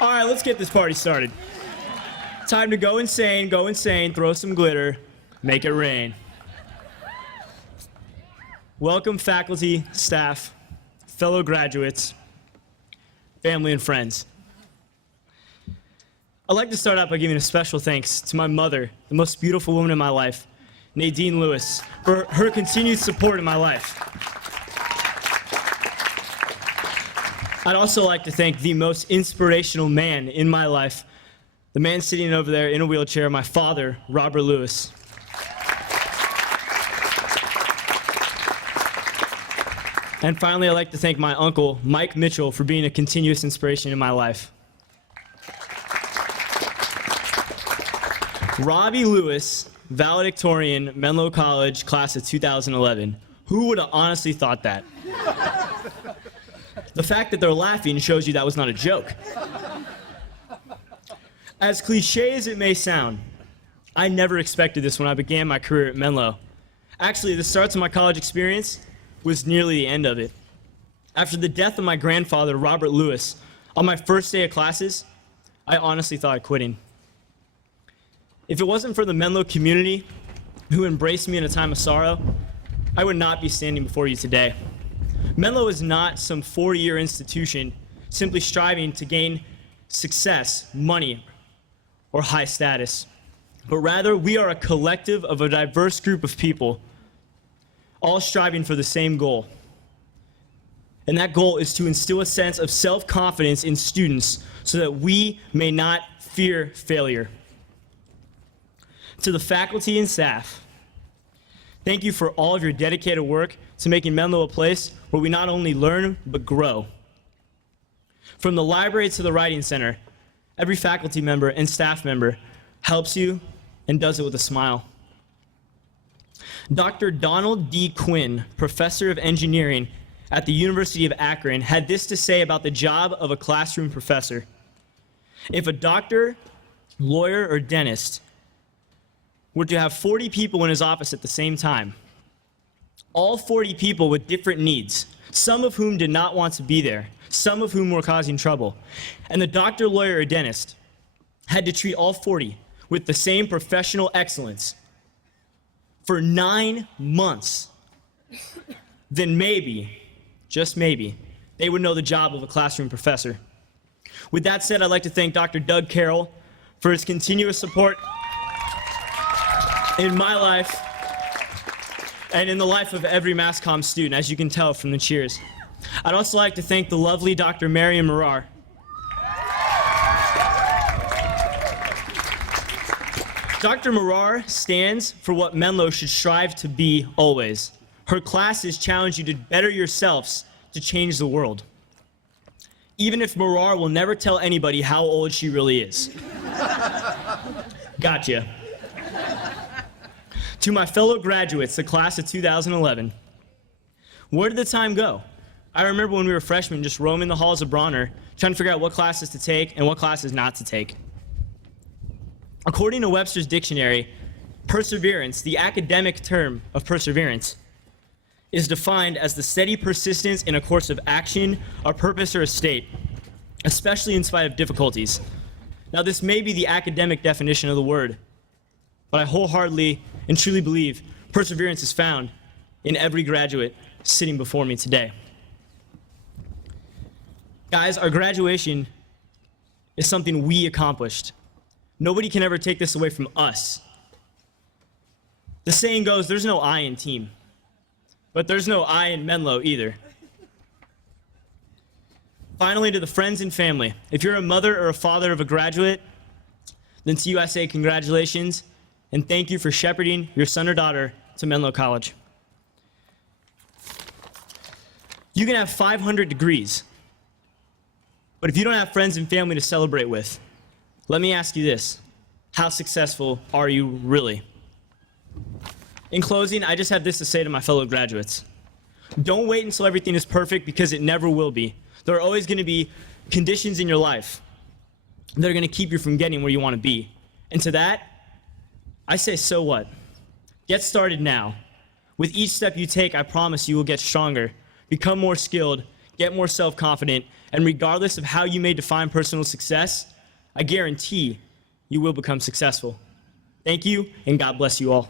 All right, let's get this party started. Time to go insane, throw some glitter, make it rain. Welcome faculty, staff, fellow graduates, family and friends. I'd like to start out by giving a special thanks to my mother, the most beautiful woman in my life, Nadine Lewis, for her continued support in my life. I'd also like to thank the most inspirational man in my life, the man sitting over there in a wheelchair, my father, Robert Lewis. And finally, I'd like to thank my uncle, Mike Mitchell, for being a continuous inspiration in my life. Robbie Lewis, Valedictorian, Menlo College, class of 2011. Who would have honestly thought that? The fact that they're laughing shows you that was not a joke. As cliche as it may sound, I never expected this when I began my career at Menlo. Actually, the start of my college experience was nearly the end of it. After the death of my grandfather, Robert Lewis, on my first day of classes, I honestly thought of quitting. If it wasn't for the Menlo community who embraced me in a time of sorrow, I would not be standing before you today. Menlo is not some four-year institution simply striving to gain success, money, or high status, but rather we are a collective of a diverse group of people, all striving for the same goal. And that goal is to instill a sense of self-confidence in students so that we may not fear failure. To the faculty and staff, thank you for all of your dedicated work to making Menlo a place where we not only learn, but grow. From the library to the writing center, every faculty member and staff member helps you and does it with a smile. Dr. Donald D. Quinn, professor of engineering at the University of Akron, had this to say about the job of a classroom professor. If a doctor, lawyer, or dentist were to have 40 people in his office at the same time, all 40 people with different needs, some of whom did not want to be there, some of whom were causing trouble, and the doctor, lawyer, or dentist had to treat all 40 with the same professional excellence for 9 months, then maybe, just maybe, they would know the job of a classroom professor. With that said, I'd like to thank Dr. Doug Carroll for his continuous support in my life and in the life of every Mass Comm student, as you can tell from the cheers. I'd also like to thank the lovely Dr. Marion Morar. Dr. Morar stands for what Menlo should strive to be always. Her classes challenge you to better yourselves to change the world. Even if Morar will never tell anybody how old she really is. Gotcha. To my fellow graduates, the class of 2011, where did the time go? I remember when we were freshmen just roaming the halls of Bronner, trying to figure out what classes to take and what classes not to take. According to Webster's dictionary, perseverance, the academic term of perseverance, is defined as the steady persistence in a course of action, a purpose, or a state, especially in spite of difficulties. Now, this may be the academic definition of the word, but I wholeheartedly and truly believe perseverance is found in every graduate sitting before me today. Guys, our graduation is something we accomplished. Nobody can ever take this away from us. The saying goes, there's no I in team, but there's no I in Menlo either. Finally, to the friends and family, if you're a mother or a father of a graduate, then to you I say congratulations, and thank you for shepherding your son or daughter to Menlo College. You can have 500 degrees, but if you don't have friends and family to celebrate with, let me ask you this: how successful are you really? In closing, I just have this to say to my fellow graduates. Don't wait until everything is perfect, because it never will be. There are always going to be conditions in your life that are going to keep you from getting where you want to be. And to that, I say, so what? Get started now. With each step you take, I promise you will get stronger, become more skilled, get more self-confident, and regardless of how you may define personal success, I guarantee you will become successful. Thank you, and God bless you all.